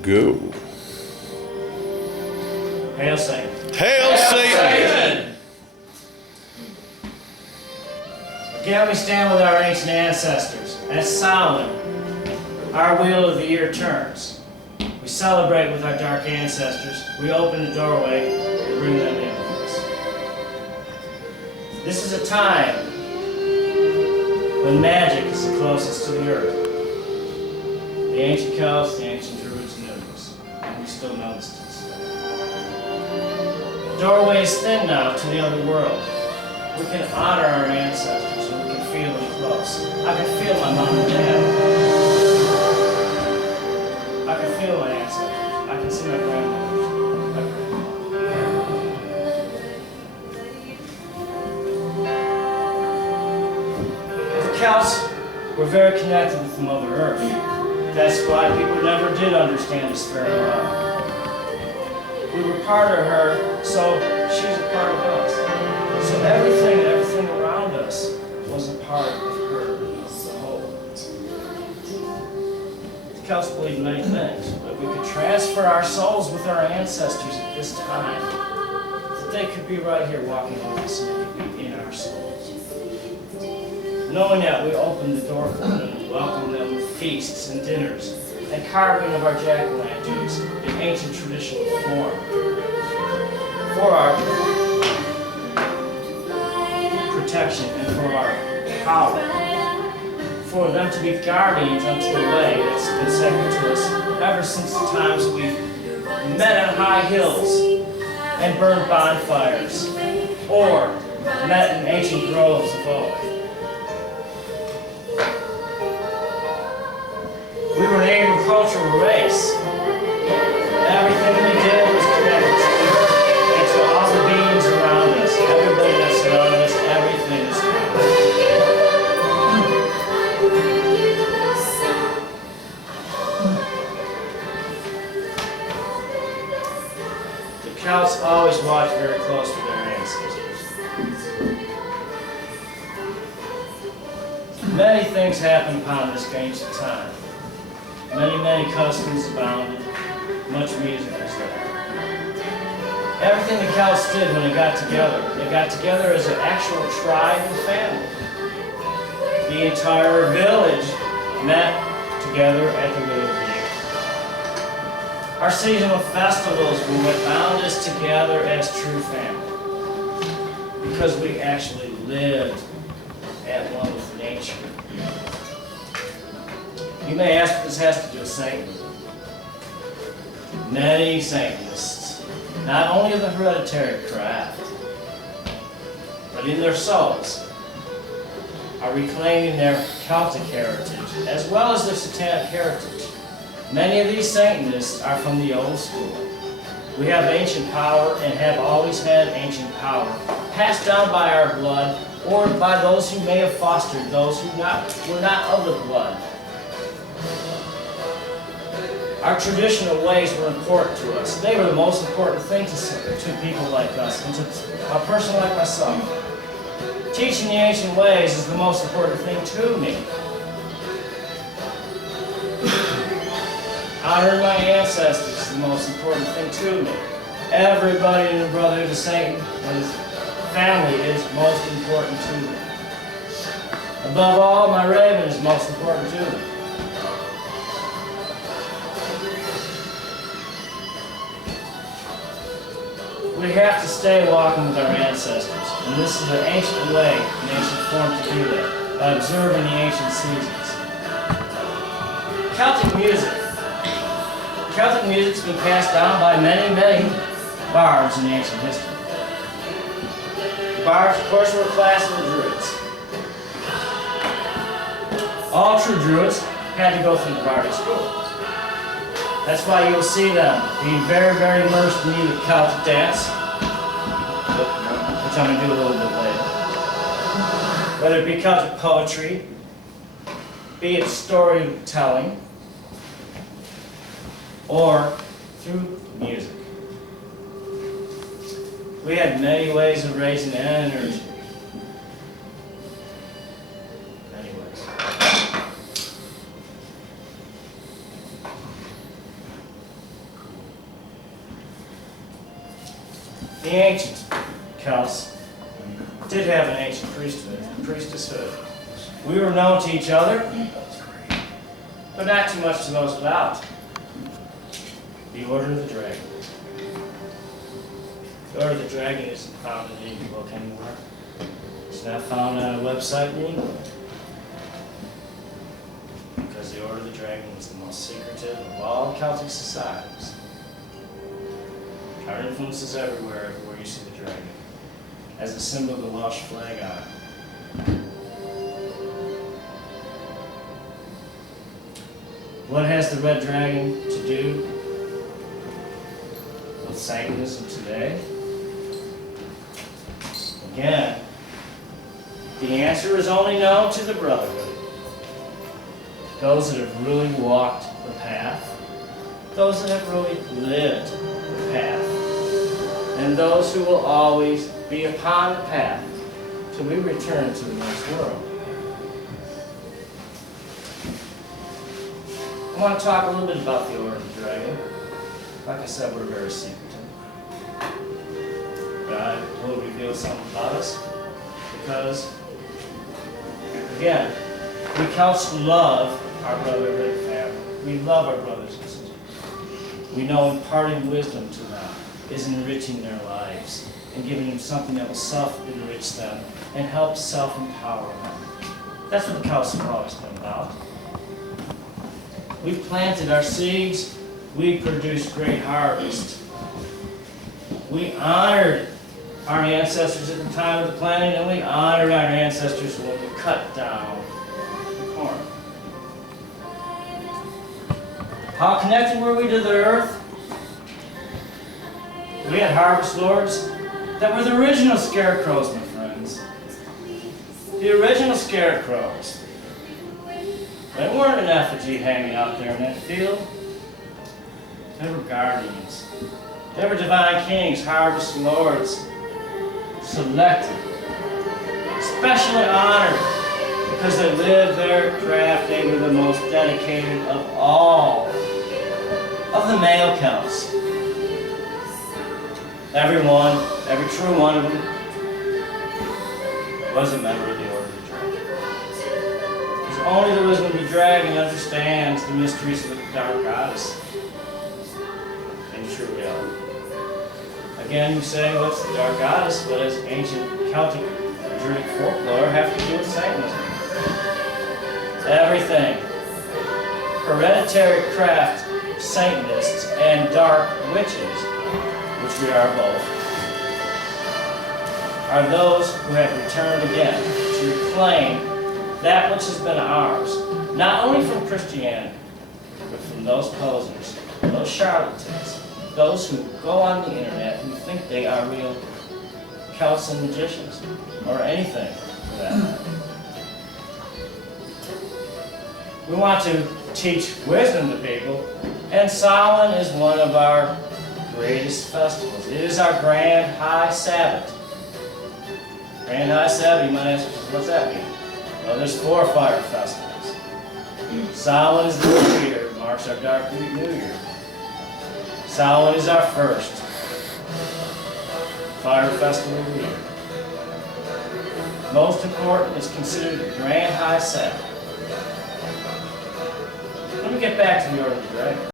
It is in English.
Go. Hail Satan. Hail Satan! Again we stand with our ancient ancestors. As Samhain, our wheel of the year turns. We celebrate with our dark ancestors. We open the doorway and bring them in with us. This is a time when magic is the closest to the earth. The ancient Celts, the ancient Druids knew this, and we still know this to this day. The doorway is thin now to the other world. We can honor our ancestors and we can feel them close. I can feel my mom and dad. I can feel my ancestors. I can see my grandmothers, my grandfather. The Celts were very connected with Mother Earth. That's why people never did understand the spirit of love. We were part of her, so she's a part of us. So everything around us was a part of her as a whole. The Celts believed many things, but we could transfer our souls with our ancestors at this time. That they could be right here walking with us and they could be in our souls. Knowing that, we opened the door for them and welcomed them with feasts and dinners and carving of our jack-o'-lanterns in ancient traditional form. For our protection and for our power. For them to be guardians unto the way that's been sacred to us ever since the times we met on high hills and burned bonfires or met in ancient groves of oak. We were an agricultural race. Everything we did was connected to the earth and to all the beings around us. Everybody that surrounded us, everything is connected. The Celts always watched very close to their ancestors. Many things happened upon this ancient time. Many customs abounded. Much music was there. Everything the Celts did when they got together as an actual tribe and family. The entire village met together at the Wheel of the Year. Our seasonal festivals were what bound us together as true family. Because we actually lived at one with nature. You may ask what this has to do with Satanism. Many Satanists, not only of the hereditary craft, but in their souls, are reclaiming their Celtic heritage as well as their satanic heritage. Many of these Satanists are from the old school. We have ancient power and have always had ancient power, passed down by our blood or by those who may have fostered those who were not of the blood. Our traditional ways were important to us. They were the most important thing to people like us and to a person like myself. Teaching the ancient ways is the most important thing to me. Honoring my ancestors is the most important thing to me. Everybody in the Brotherhood of Satan and his family is most important to me. Above all, my raven is most important to me. We have to stay walking with our ancestors, and this is an ancient way, an ancient form to do that, by observing the ancient seasons. Celtic music. Celtic music's been passed down by many bards in ancient history. The bards, of course, were a class of the Druids. All true Druids had to go through the bardic school. That's why you'll see them being very immersed in the Celtic dance, which I'm going to do a little bit later. Whether it be Celtic poetry, be it storytelling, or through music. We had many ways of raising energy. Many ways. The ancient Celts did have an ancient priesthood. We were known to each other, but not too much to those without. The Order of the Dragon. The Order of the Dragon isn't found in any book anywhere. It's not found on a website in England. Because the Order of the Dragon was the most secretive of all Celtic societies. Our influence is everywhere you see the dragon, as a symbol of the Welsh flag on it. What has the red dragon to do with Satanism today? Again, the answer is only known to the Brotherhood. Those that have really walked the path, those that have really lived the path, and those who will always be upon the path till we return to the next world. I want to talk a little bit about the Order of the Dragon. Like I said, we're very secretive. God will reveal something about us because, again, we Celts love our brotherhood family. We love our brothers and sisters. We know imparting wisdom to them is enriching their lives and giving them something that will self-enrich them and help self-empower them. That's what the Celts have always been about. We planted our seeds, we produced great harvest. We honored our ancestors at the time of the planting, and we honored our ancestors when we cut down the corn. How connected were we to the earth? We had harvest lords that were the original scarecrows, my friends. The original scarecrows. They weren't an effigy hanging out there in that field. They were guardians. They were divine kings, harvest lords, selected, specially honored, because they lived their craft. They were the most dedicated of all of the male Celts. Everyone, every true one of them, was a member of the Order of the Dragon. Because only the wisdom of the dragon understands the mysteries of the dark goddess in true reality. Again, you say, what's the dark goddess? What does ancient Celtic Druid folklore have to do with Satanism? Everything. Hereditary craft Satanists and dark witches, which we are both, are those who have returned again to reclaim that which has been ours, not only from Christianity, but from those posers, those charlatans, those who go on the internet who think they are real Celts and magicians, or anything for that matter. We want to teach wisdom to people, and Samhain is one of our greatest festivals. It is our Grand High Sabbath. Grand High Sabbath, you might ask, what's that mean? Well, there's 4 fire festivals. Samhain is the new year, marks our dark new year. Samhain is our first fire festival of the year. Most important is considered the Grand High Sabbath. Let me get back to the Order of the Dragon.